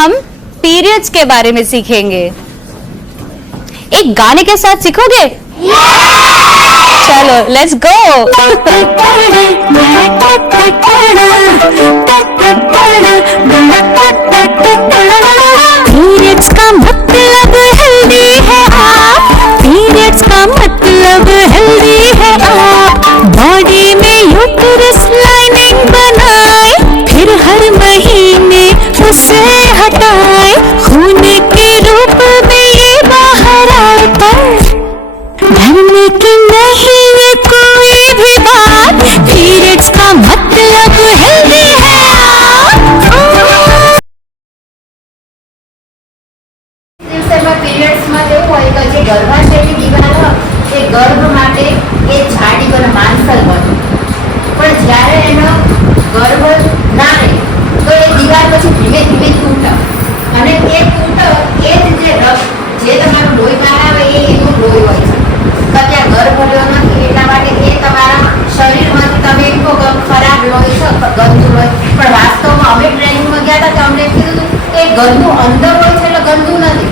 हम पीरियड्स के बारे में सीखेंगे। एक गाने के साथ सीखोगे? चलो लेट्स गो। पीरियड्स का मतलब हेल्दी है आप, पीरियड्स का मतलब हेल्दी है आप। बॉडी में यूट्रस लाइनिंग बनाए, फिर हर महीने उसे हटाए, खून के रूप में ये बाहर आता है। डरने की नहीं ये कोई भी बात, पीरियड्स का मतलब हेल्दी है आप। પીરિયડ્સમાં એવું હોય કે જે ગર્ભાશયની દિવાલ હોય એ ગર્ભ માટે એ જાડી અને માંસલ બને, પણ જ્યારે એનો ગર્ભ ના રહે તો એ દિવાલ પછી ધીમે ધીમે તૂટે, અને એ તૂટે એ જ જે રક્ત જે તમારું લોહી બહાર આવે એ એનું લોહી હોય છે. તો ત્યાં ગર્ભ રહ્યો નથી એટલા માટે એ તમારા શરીરમાંથી તમે એમ કહો કે ખરાબ લોહી છે, ગંદુ લોહી, પણ વાસ્તવમાં અમે ટ્રેનિંગમાં ગયા હતા તો અમને કીધું હતું કે ગંદુ અંદર હોય છે એટલે ગંદુ નથી,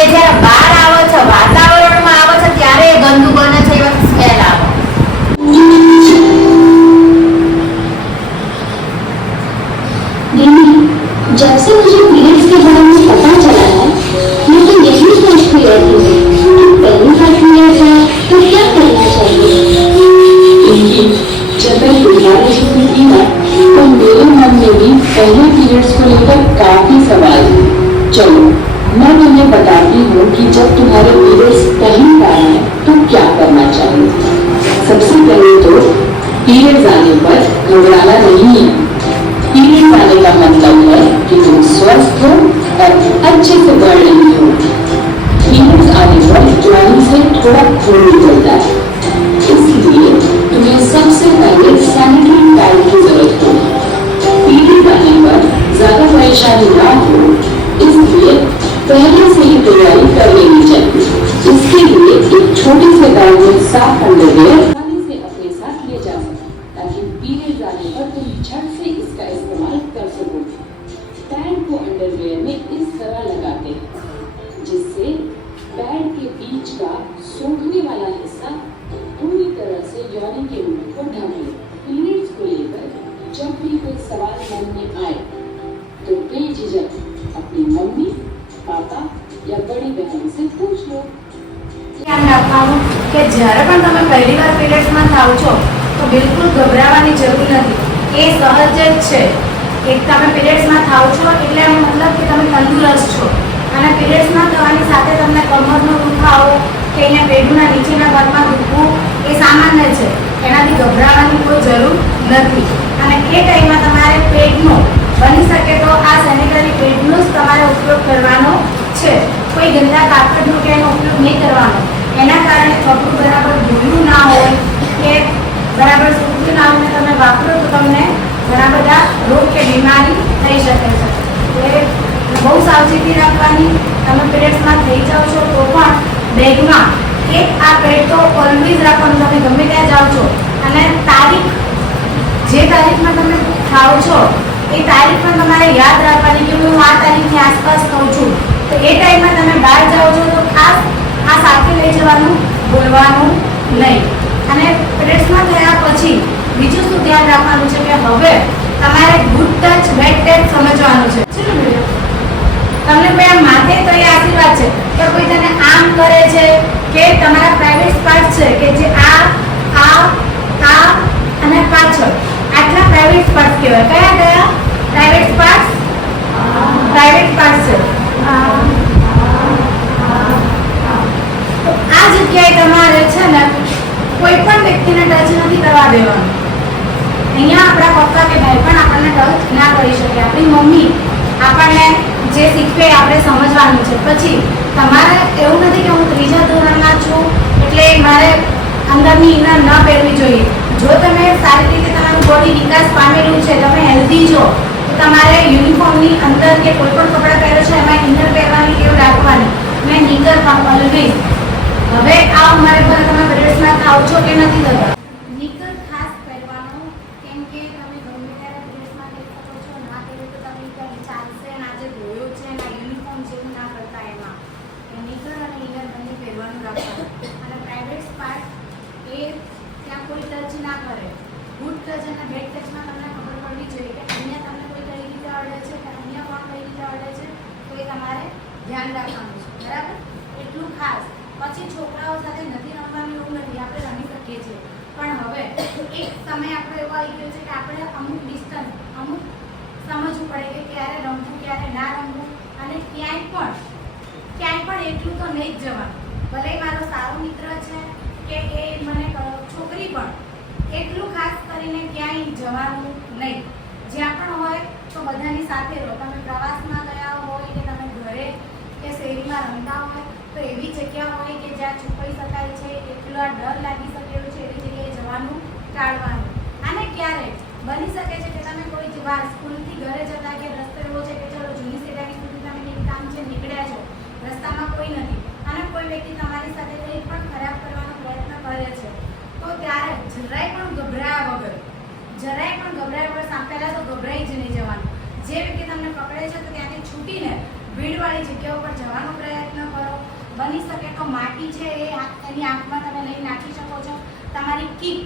એ જ્યારે બહાર આવે છે વાતાવરણમાં આવે છે ત્યારે એ ગંદુ બને છે, એવા સ્મેલ આવે. जैसे मुझे पीरियड्स के बारे में पता चला है, लेकिन यही सोचती रहती हूँ कि पहली बार पीरियड्स है तो क्या करना चाहिए। जब मैं गुजारे शुरू की ना तो मेरे मन में भी पहले पीरियड्स को लेकर काफी सवाल थे। चलो मैं तुम्हें बताती हूँ कि जब तुम्हारे पीरियड्स पहली बार है तो क्या करना चाहिए। सबसे पहले तो पीरियड्स आने पर घबराना नहीं है। पीरियड्स आने का मतलब है कि तुम स्वस्थ हो और अच्छे से बढ़ रही हो। पीरियड्स आने पर ज्वाइंट से थोड़ा खून निकलता है, इसलिए तुम्हें सबसे पहले सैनिटरी पैड की जरूरत होगी। पीरियड्स आने पर ज्यादा परेशानी ना हो इसलिए पहले से ही तैयारी कर लेनी चाहिए। इसके लिए एक छोटी से बैग में साफ अंडरवियर आसानी से अपने साथ ले जा सकते, ताकि पीरियड्स आने पर तुम झट से इसका इस्तेमाल कर सको। पैड को अंडरवियर में इस तरह लगाते हैं जिससे पैड के बीच का सूखने वाला हिस्सा पूरी तरह से योनि के मुंह को ढक ले। पीरियड्स को लेकर जब भी कोई सवाल मन में आए तो बेझिझक अपनी मम्मी, पापा या बड़ी बहन से पूछ लो। ધ્યાન રાખવાનું કે જ્યારે પણ તમે પહેલી વાર પીરિયડ્સમાં થાવ છો તો બિલકુલ ગભરાવાની જરૂર નથી, એ સહજ જ છે. એક તમે પીરિયડ્સમાં થાવ છો એટલે એનો મતલબ કે તમે તંદુરસ્ત છો, અને પીરિયડ્સમાં થવાની સાથે તમને કમરનો દુખાવો કે અહીંયા પેટના નીચેના ભાગમાં દુખવું એ સામાન્ય છે, એનાથી ગભરાવાની કોઈ જરૂર નથી. અને એ ટાઈમમાં તમારે પેડનો બની શકે તો આ સેનિટરી પેડનો જ તમારે ઉપયોગ કરવાનો છે. કોઈ ગંદા કાપડનો કે એનો ઉપયોગ નહીં કરવાનો, એના કારણે કપડું બરાબર ધોયું ના હોય કે બરાબર સૂકવું ના હોય, તમે વાપરો તો તમને ઘણા બધા રોગ કે બીમારી થઈ શકે છે. એટલે બહુ સાવચેતી રાખવાની. તમે પીરિયડ્સમાં થઈ જાઓ છો તો પણ બેગમાં એક આ પેડ તો ઓલવેઝ રાખવાનું, તમે ગમે ત્યાં જાઓ છો અને તારીખ જે તારીખમાં તમે ખાઓ છો એ તારીખ પણ તમારે યાદ રાખવાની કે હું આ તારીખની આસપાસ ખાઉં છું, તો એ ટાઈમમાં તમે બહાર જાઓ છો તો ખાસ આ સાથે લઈ જવાનું ભૂલવાનું નહીં. અને પીરિયડ્સમાં થયા પછી બીજું શું ધ્યાન રાખવાનું છે કે હવે તમારે ગુડ ટચ બેડ ટચ સમજવાનું છે. તમને કોઈ આમ માથે તો એ આશીર્વાદ છે કે કોઈ તને આમ કરે છે કે તમારા પ્રાઇવેટ પાર્ટ છે કે જે આ અને પાછળ આટલા પ્રાઇવેટ પાર્ટ કહેવાય. કયા કયા પ્રાઇવેટ પાર્ટ? પ્રાઇવેટ પાર્ટ છે. તો આ જગ્યાએ તમારે છે ને કોઈ પણ વ્યક્તિને ટચ નથી કરવા દેવાનું. અહીંયા આપણા પપ્પા કે ભાઈ પણ આપણને ટચ ના કરી શકે, આપણી મમ્મી આપણને જે શીખવે આપણે સમજવાનું છે. પછી તમારે એવું નથી કે હું ત્રીજા ધોરણમાં છું એટલે મારે અંદરની ઇનર ન પહેરવી જોઈએ. જો તમે સારી રીતે તમારું બોડી વિકાસ પામેલું છે, તમે હેલ્ધી છો, તો તમારે યુનિફોર્મની અંદર કે કોઈ પણ કપડાં પહેરો છો એમાં ઇનર પહેરવાની ટેવ રાખવાની, અને નીકર ઓલવેઝ. હવે આ ઉંમરે પર તમે પીરિયડ્સમાં થાવ છો કે નથી થતા, નીકર ખાસ પહેરવાનો, કેમ કે તમે ગમે ત્યારે પીરિયડ્સમાં થઈ શકો છો, ના પહેરો તો તમે ચાલશે, આજે ધોયો છે તમારે ધ્યાન રાખવાનું છે, બરાબર? એટલું ખાસ. પછી છોકરાઓ સાથે નથી રમવાનું એવું નથી, આપણે રમી શકીએ છીએ. પણ હવે એક સમય આપણો એવો આવી ગયો છે કે આપણે અમુક ડિસ્ટન્સ, અમુક સમજવું પડે કે ક્યારે રમવું ક્યારે ના રમવું. અને ક્યાંય પણ એટલું તો નહીં જ જવાનું. ભલે મારો સારો મિત્ર છે કે એ મને છોકરી, પણ એટલું ખાસ કરીને ક્યાંય જવાનું નહીં. જ્યાં પણ હોય તો બધાની સાથે રહો. તમે પ્રવાસમાં ગયા હોય કે તમે ઘરે કે શેરીમાં રમતા હોય તો એવી જગ્યા હોય કે જ્યાં છુપાઈ શકાય છે, એટલા ડર લાગી શકેલો છે એવી જગ્યાએ જવાનું ટાળવાનું. અને ક્યારે બની શકે છે કે તમે કોઈ વાર સ્કૂલથી ઘરે જતા કે રસ્તો એવો છે કે ચલો જૂની સેટાની સુધી તમે એક કામ છે નીકળ્યા છો, રસ્તામાં કોઈ નથી અને કોઈ વ્યક્તિ તમારી સાથે કંઈ પણ ખરાબ કરવાનો પ્રયત્ન કરે છે, તો ત્યારે જરાય પણ ગભરાયા વગર પહેલાં તો ગભરાઈ જ નહીં જવાનું. જે વ્યક્તિ તમને પકડે છે તો ત્યાંથી છૂટીને ભીડવાળી જગ્યા ઉપર જવાનો પ્રયત્ન કરો. બની શકે તો માટી છે એની આંખમાં તમે લઈ નાખી શકો છો. તમારી કીક